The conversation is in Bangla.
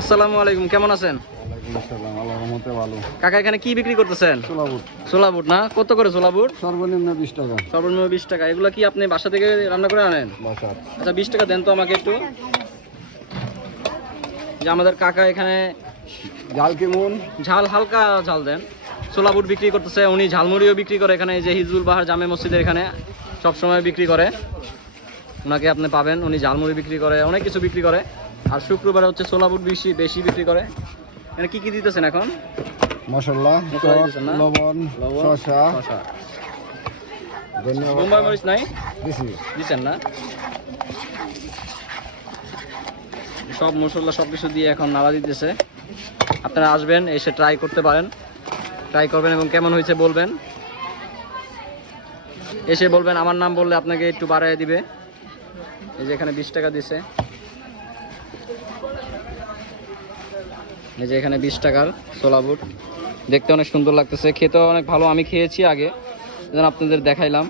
আসসালামু আলাইকুম, কেমন আছেন? ওয়ালাইকুম আসসালাম, আল্লাহর রহমতে ভালো। কাকা এখানে কি বিক্রি করতেছেন? ছোলা বুট ছোলা বুট না? কত করে ছোলা বুট? সর্বনিম্ন 20 টাকা। সর্বনিম্ন 20 টাকা। এগুলো কি আপনি বাসা থেকে রান্না করে আনেন? বাসার আচ্ছা 20 টাকা দেন তো আমাকে একটু। যে আমাদের কাকা এখানে জাল কেমন? ঝাল হালকা ঝাল দেন। ছোলা বুট বিক্রি করতেছে, উনি ঝালমুড়িও বিক্রি করে এখানে, যে হিজবুল বাহার জামে মসজিদের এখানে সবসময় বিক্রি করে। ওনাকে আপনি পাবেন, উনি ঝালমুড়ি বিক্রি করে, অনেক কিছু বিক্রি করে। আর শুক্রবারে হচ্ছে ছোলা বুট বেশি বেশি বিক্রি করে। এখানে কি কি দিতেছেন এখন? মশলা, মশলা দিতেছেন না? লবণ, শসা, শসা। ধন্যবাদ। বোম্বাই মরিচ নাই? দিছি। দিচ্ছেন না? সব মশলা সব কিছু দিয়ে এখন নাড়া দিতেছে। আপনারা আসবেন, এসে ট্রাই করতে পারেন, ট্রাই করবেন এবং কেমন হয়েছে বলবেন। এসে বলবেন, আমার নাম বললে আপনাকে একটু বাড়ায় দিবে। এই যে এখানে 20 টাকা দিছে, এই যে এখানে 20 টাকার ছোলা বুট। দেখতে অনেক সুন্দর লাগতেছে, খেতেও অনেক ভালো। আমি খেয়েছি আগে, আপনাদের দেখাইলাম।